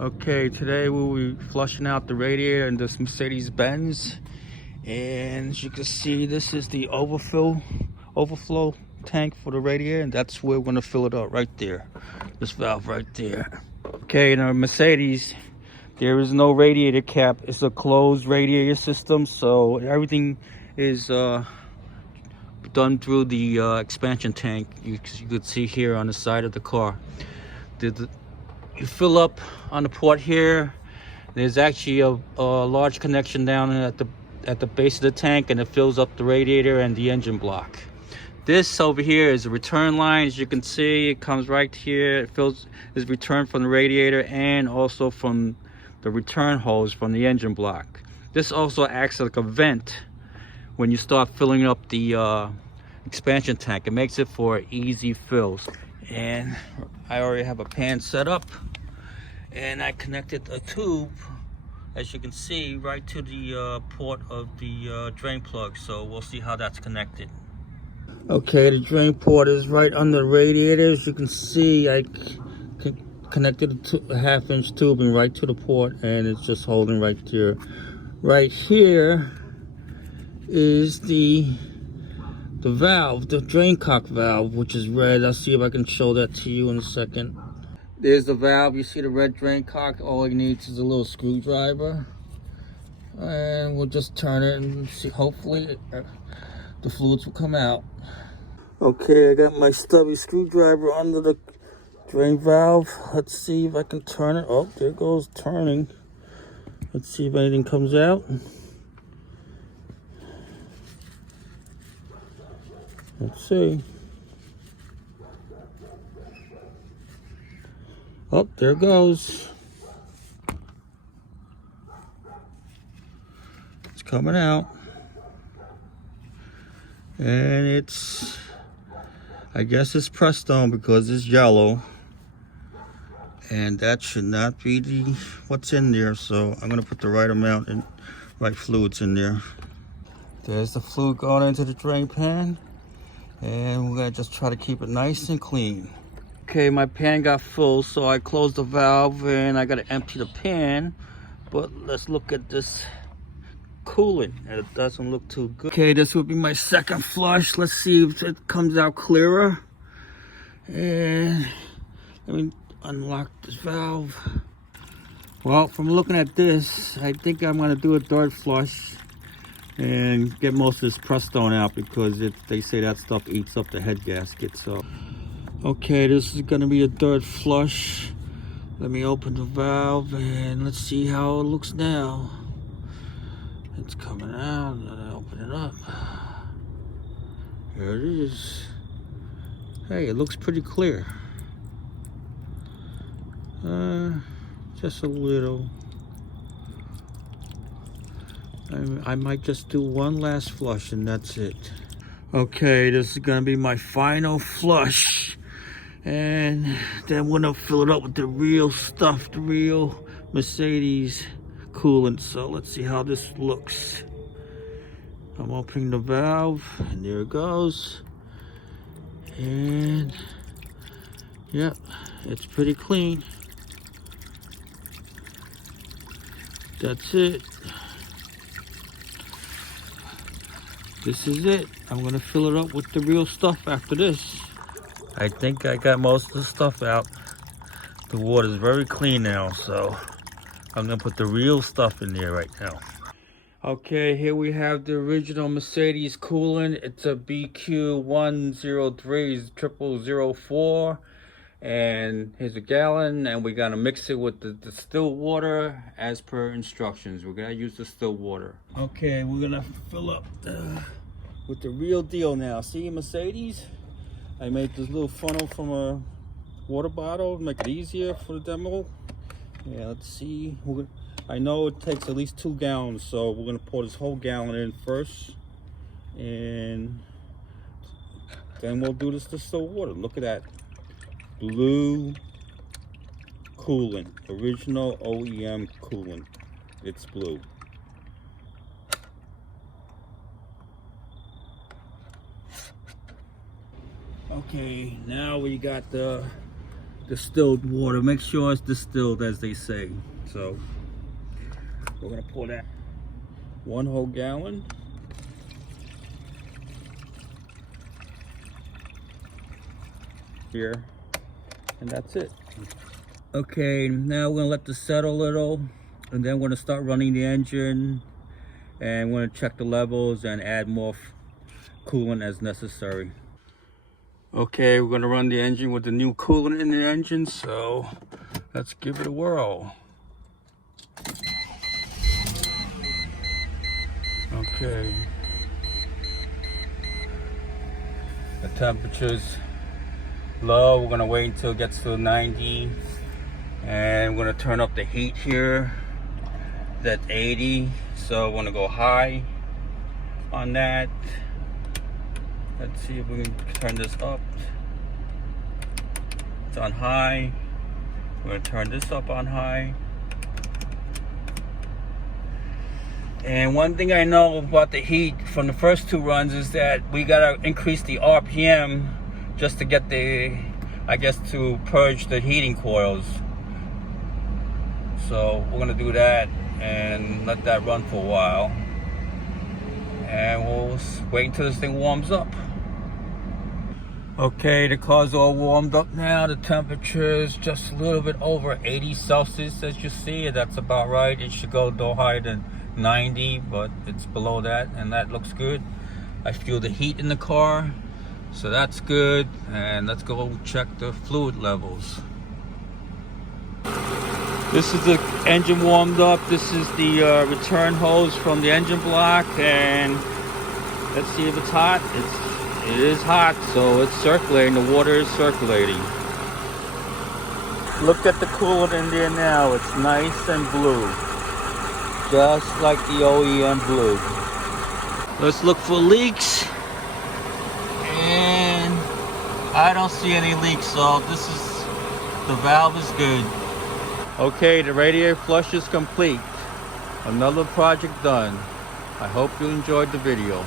Okay, today we'll be flushing out the radiator in this Mercedes Benz, and as you can see, this is the overflow tank for the radiator, and that's where we're going to fill it up right there, this valve right there. Okay, in a Mercedes there is no radiator cap. It's a closed radiator system, so everything is done through the expansion tank. You could see here on the side of the car. You fill up on the port here. There's actually a large connection down at the base of the tank, and it fills up the radiator and the engine block. This over here is a return line. As you can see, it comes right here. It is returned from the radiator and also from the return hose from the engine block. This also acts like a vent when you start filling up the expansion tank. It makes it for easy fills. And I already have a pan set up, and I connected a tube, as you can see, right to the port of the drain plug. So we'll see how that's connected. Okay, the drain port is right under the radiator. As you can see, I connected a half-inch tubing right to the port, and it's just holding right there. Right here is the valve, the drain cock valve, which is red. I'll see if I can show that to you in a second. There's the valve. You see the red drain cock. All it needs is a little screwdriver, and we'll just turn it and see. Hopefully the fluids will come out. Okay, I got my stubby screwdriver under the drain valve. Let's see if I can turn it. Oh, there it goes, turning. Let's see if anything comes out. Let's see. Oh, there it goes. It's coming out. And it's, I guess it's pressed on because it's yellow. And that should not be what's in there. So I'm gonna put the right amount and right fluids in there. There's the fluid going into the drain pan. And we're gonna just try to keep it nice and clean. Okay, my pan got full, so I closed the valve and I gotta empty the pan. But let's look at this coolant. It doesn't look too good. Okay, this will be my second flush. Let's see if it comes out clearer. And let me unlock this valve. Well, from looking at this, I think I'm gonna do a third flush and get most of this Prestone out, because they say that stuff eats up the head gasket. So okay, this is going to be a third flush. Let me open the valve and let's see how it looks now. It's coming out. Let me open it up. Here it is. Hey, it looks pretty clear. Just a little. I might just do one last flush and that's it. Okay, this is gonna be my final flush, and then we're gonna fill it up with the real stuff, the real Mercedes coolant. So let's see how this looks. I'm opening the valve, and there it goes. And yep, it's pretty clean. That's it. This is it. I'm gonna fill it up with the real stuff after this. I think I got most of the stuff out. The water's very clean now, so I'm gonna put the real stuff in there right now. Okay, here we have the original Mercedes coolant. It's a BQ10300004. And here's a gallon, and we're gonna mix it with the distilled water as per instructions. We're gonna use distilled water. Okay, we're gonna fill up with the real deal now. See, Mercedes? I made this little funnel from a water bottle, make it easier for the demo. Yeah, let's see. I know it takes at least 2 gallons, so we're gonna pour this whole gallon in first, and then we'll do this distilled water. Look at that. Blue coolant, original OEM coolant. It's blue. Okay, now we got the distilled water. Make sure it's distilled, as they say. So we're gonna pour that 1 whole gallon. Here, and that's it. Okay, now we're gonna let this settle a little, and then we're gonna start running the engine, and we're gonna check the levels and add more coolant as necessary. Okay, we're gonna run the engine with the new coolant in the engine, so let's give it a whirl. Okay. The temperature's low. We're gonna wait until it gets to 90, and we're gonna turn up the heat here. That's 80, so we're gonna go high on that. Let's see if we can turn this up. It's on high. We're gonna turn this up on high. And one thing I know about the heat from the first 2 runs is that we gotta increase the RPM just to get the, I guess, to purge the heating coils. So we're gonna do that and let that run for a while. And we'll wait until this thing warms up. Okay, the car's all warmed up now. The temperature is just a little bit over 80 Celsius, as you see. That's about right. It should go no higher than 90, but it's below that, and that looks good. I feel the heat in the car, so that's good. And let's go check the fluid levels. This is the engine warmed up. This is the return hose from the engine block, and let's see if it's hot. It is hot, so it's circulating. The water is circulating. Look at the coolant in there now. It's nice and blue, just like the OEM blue. Let's look for leaks, and I don't see any leaks, so the valve is good. Okay, the radiator flush is complete. Another project done. I hope you enjoyed the video.